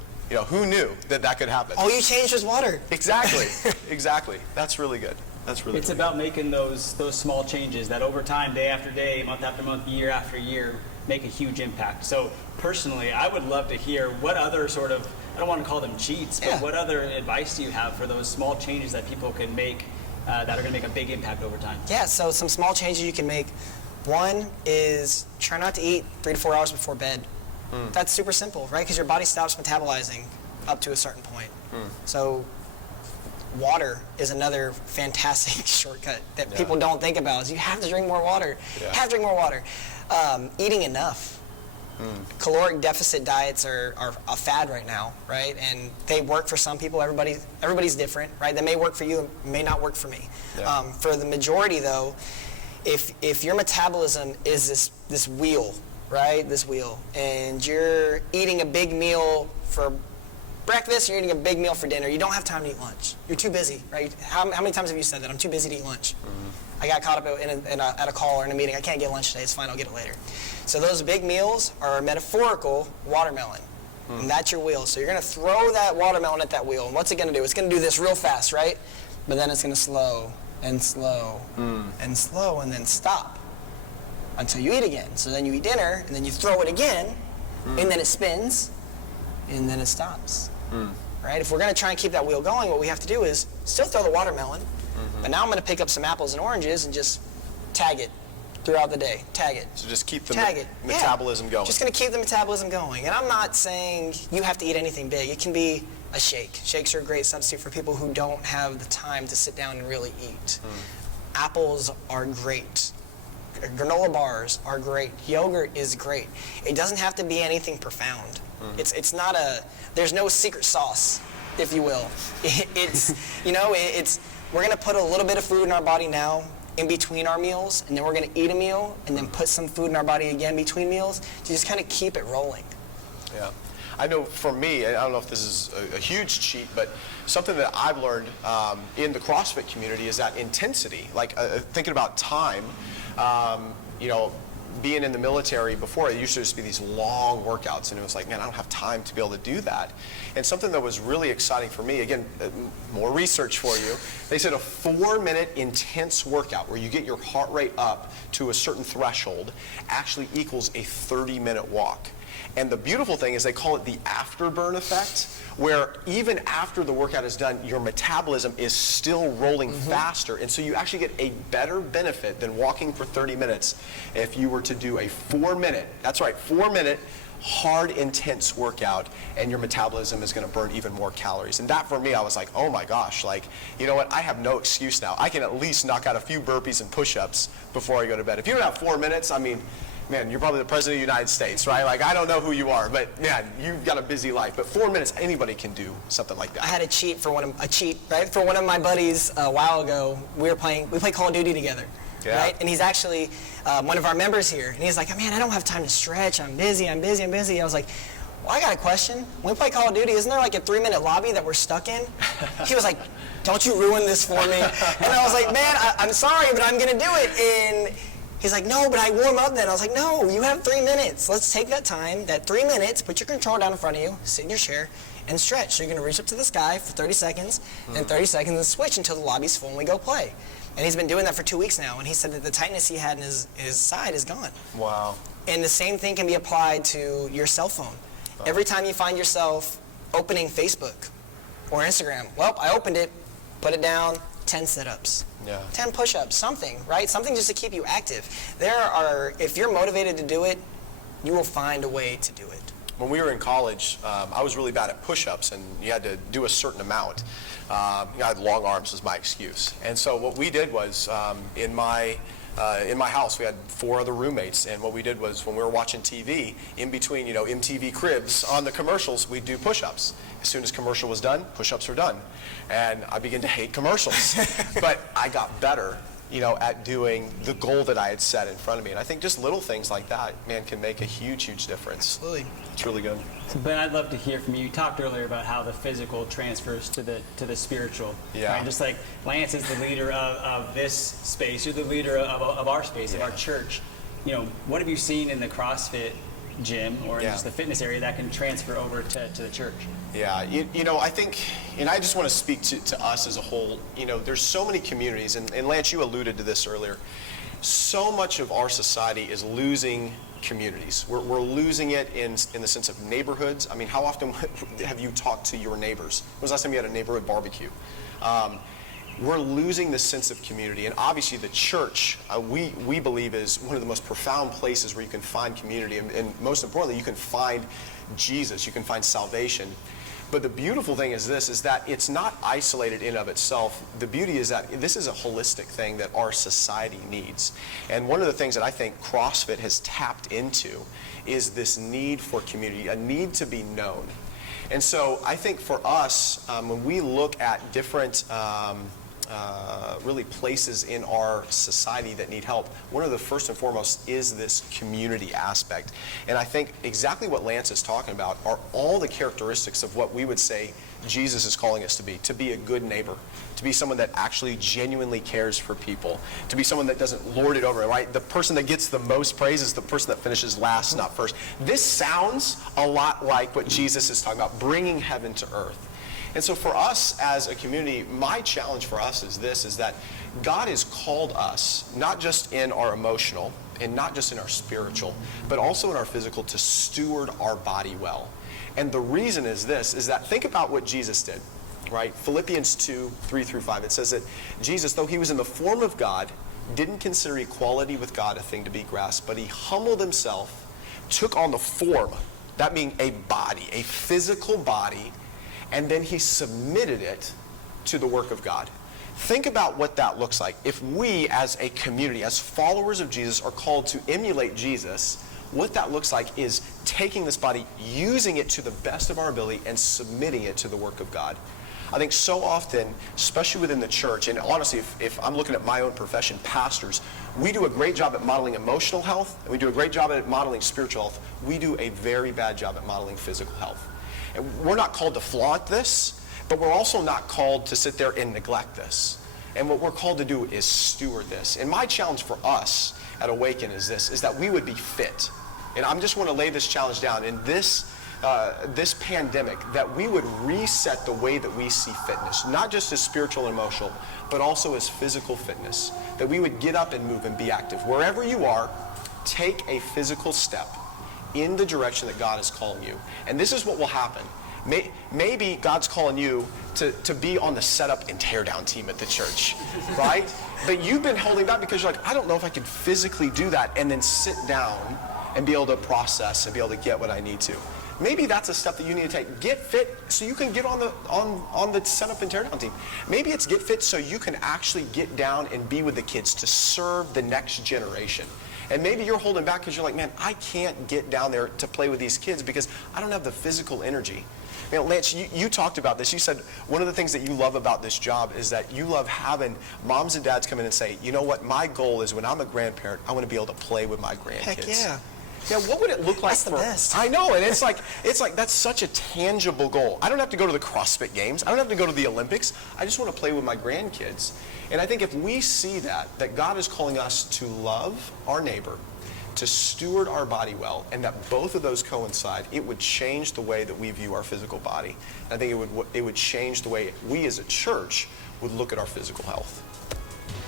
Who knew that could happen? All you changed was water. Exactly. Exactly. That's really good. It's about making those small changes that over time, day after day, month after month, year after year, make a huge impact. So personally, I would love to hear what other sort of, I don't want to call them cheats, but what other advice do you have for those small changes that people can make that are going to make a big impact over time? Yeah, so some small changes you can make. One is try not to eat 3 to 4 hours before bed. That's super simple, right? Because your body stops metabolizing up to a certain point. So water is another fantastic shortcut that people don't think about. Is you have to drink more water. Yeah. Have to drink more water. Eating enough. Caloric deficit diets are a fad right now, right? And they work for some people. Everybody's different, right? They may work for you, may not work for me. Yeah. For the majority, though, if your metabolism is this wheel, right? This wheel, and you're eating a big meal for breakfast, you're eating a big meal for dinner, you don't have time to eat lunch. You're too busy, right? How many times have you said that? I'm too busy to eat lunch. I got caught up at a call or in a meeting. I can't get lunch today. It's fine. I'll get it later. So those big meals are a metaphorical watermelon. And that's your wheel. So you're going to throw that watermelon at that wheel. And what's it going to do? It's going to do this real fast, right? But then it's going to slow and slow and slow and then stop until you eat again. So then you eat dinner, and then you throw it again, and then it spins, and then it stops. Right? If we're going to try and keep that wheel going, what we have to do is still throw the watermelon, but now I'm going to pick up some apples and oranges and just tag it throughout the day. Tag it. So just keep the Tag it. metabolism going. Just going to keep the metabolism going. And I'm not saying you have to eat anything big. It can be a shake. Shakes are a great substitute for people who don't have the time to sit down and really eat. Apples are great. Granola bars are great. Yogurt is great. It doesn't have to be anything profound. It's not there's no secret sauce, if you will. We're going to put a little bit of food in our body now in between our meals, and then we're going to eat a meal, and then put some food in our body again between meals to just kind of keep it rolling. Yeah. I know for me, I don't know if this is a huge cheat, but something that I've learned in the CrossFit community is that intensity. Like thinking about time, being in the military before, it used to just be these long workouts, and it was like, man, I don't have time to be able to do that. And something that was really exciting for me, again, more research for you, they said a 4-minute intense workout where you get your heart rate up to a certain threshold actually equals a 30-minute walk. And the beautiful thing is they call it the afterburn effect, where even after the workout is done, your metabolism is still rolling faster. And so you actually get a better benefit than walking for 30 minutes if you were to do a 4-minute, that's right, 4-minute hard, intense workout, and your metabolism is going to burn even more calories. And that for me, I was like, oh my gosh, like, you know what, I have no excuse now. I can at least knock out a few burpees and push-ups before I go to bed. If you don't have 4 minutes, I mean, man, you're probably the President of the United States, right? Like, I don't know who you are, but man, you've got a busy life. But 4 minutes, anybody can do something like that. I had a cheat for one of my buddies a while ago. We played Call of Duty together, right? And he's actually one of our members here. And he's like, man, I don't have time to stretch. I'm busy. I was like, well, I got a question. When we play Call of Duty, isn't there like a 3-minute lobby that we're stuck in? He was like, don't you ruin this for me. And I was like, man, I'm sorry, but I'm going to do it. And he's like, no, but I warm up then. I was like, no, you have 3 minutes. Let's take that time, that 3 minutes, put your controller down in front of you, sit in your chair, and stretch. So you're going to reach up to the sky for 30 seconds, then 30 seconds, and switch until the lobby's full and we go play. And he's been doing that for 2 weeks now, and he said that the tightness he had in his side is gone. Wow. And the same thing can be applied to your cell phone. Every time you find yourself opening Facebook or Instagram, well, I opened it, put it down, 10 sit-ups. 10 push-ups, something, right? Something just to keep you active. If you're motivated to do it, you will find a way to do it. When we were in college, I was really bad at push-ups, and you had to do a certain amount. I had long arms was my excuse. And so what we did was, in my house, we had 4 other roommates, and what we did was when we were watching TV, in between, MTV Cribs on the commercials, we'd do push-ups. As soon as commercial was done, push-ups were done. And I began to hate commercials. But I got better, at doing the goal that I had set in front of me. And I think just little things like that, man, can make a huge, huge difference. Absolutely. It's really good. So Ben, I'd love to hear from you. You talked earlier about how the physical transfers to the spiritual. Yeah. Right? Just like Lance is the leader of this space, you're the leader of our space, of our church. What have you seen in the CrossFit gym or in just the fitness area that can transfer over to the church? Yeah, I think, and I just want to speak to us as a whole, there's so many communities, and Lance, you alluded to this earlier, so much of our society is losing communities. We're losing it in the sense of neighborhoods. I mean, how often have you talked to your neighbors? When was the last time you had a neighborhood barbecue? we're losing the sense of community. And obviously the church, we believe, is one of the most profound places where you can find community. And most importantly, you can find Jesus. You can find salvation. But the beautiful thing is this, is that it's not isolated in of itself. The beauty is that this is a holistic thing that our society needs. And one of the things that I think CrossFit has tapped into is this need for community, a need to be known. And so I think for us, when we look at different really places in our society that need help, one of the first and foremost is this community aspect. And I think exactly what Lance is talking about are all the characteristics of what we would say Jesus is calling us to be a good neighbor, to be someone that actually genuinely cares for people, to be someone that doesn't lord it over, right? The person that gets the most praise is the person that finishes last, not first. This sounds a lot like what Jesus is talking about, bringing heaven to earth. And so for us as a community, my challenge for us is this, is that God has called us, not just in our emotional and not just in our spiritual, but also in our physical, to steward our body well. And the reason is this, is that think about what Jesus did, right? Philippians 2, 3 through 5, it says that Jesus, though he was in the form of God, didn't consider equality with God a thing to be grasped, but he humbled himself, took on the form, that being a body, a physical body, and then he submitted it to the work of God. Think about what that looks like. If we as a community, as followers of Jesus, are called to emulate Jesus, what that looks like is taking this body, using it to the best of our ability, and submitting it to the work of God. I think so often, especially within the church, and honestly, if I'm looking at my own profession, pastors, we do a great job at modeling emotional health, and we do a great job at modeling spiritual health. We do a very bad job at modeling physical health. And we're not called to flaunt this, but we're also not called to sit there and neglect this. And what we're called to do is steward this. And my challenge for us at Awaken is this, is that we would be fit. And I just want to lay this challenge down in this pandemic, that we would reset the way that we see fitness, not just as spiritual and emotional, but also as physical fitness. That we would get up and move and be active. Wherever you are, take a physical step in the direction that God is calling you. And this is what will happen. Maybe God's calling you to be on the setup and tear down team at the church, right? But you've been holding back because you're like, I don't know if I could physically do that and then sit down and be able to process and be able to get what I need to. Maybe that's a step that you need to take. Get fit so you can get on the setup and tear down team. Maybe it's get fit so you can actually get down and be with the kids to serve the next generation. And maybe you're holding back because you're like, man, I can't get down there to play with these kids because I don't have the physical energy. You know, Lance, you talked about this. You said one of the things that you love about this job is that you love having moms and dads come in and say, you know what, my goal is when I'm a grandparent, I want to be able to play with my grandkids. Heck yeah. Yeah, what would it look like That's the best. I know, and it's like that's such a tangible goal. I don't have to go to the CrossFit Games. I don't have to go to the Olympics. I just want to play with my grandkids. And I think if we see that God is calling us to love our neighbor, to steward our body well, and that both of those coincide, it would change the way that we view our physical body. I think it would change the way we as a church would look at our physical health.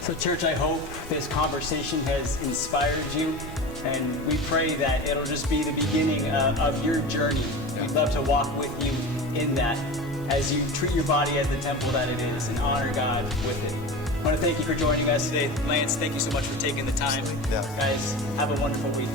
So church, I hope this conversation has inspired you, and we pray that it'll just be the beginning of your journey. We'd love to walk with you in that as you treat your body as the temple that it is and honor God with it. I want to thank you for joining us today. Lance, thank you so much for taking the time. Yeah. Guys, have a wonderful week.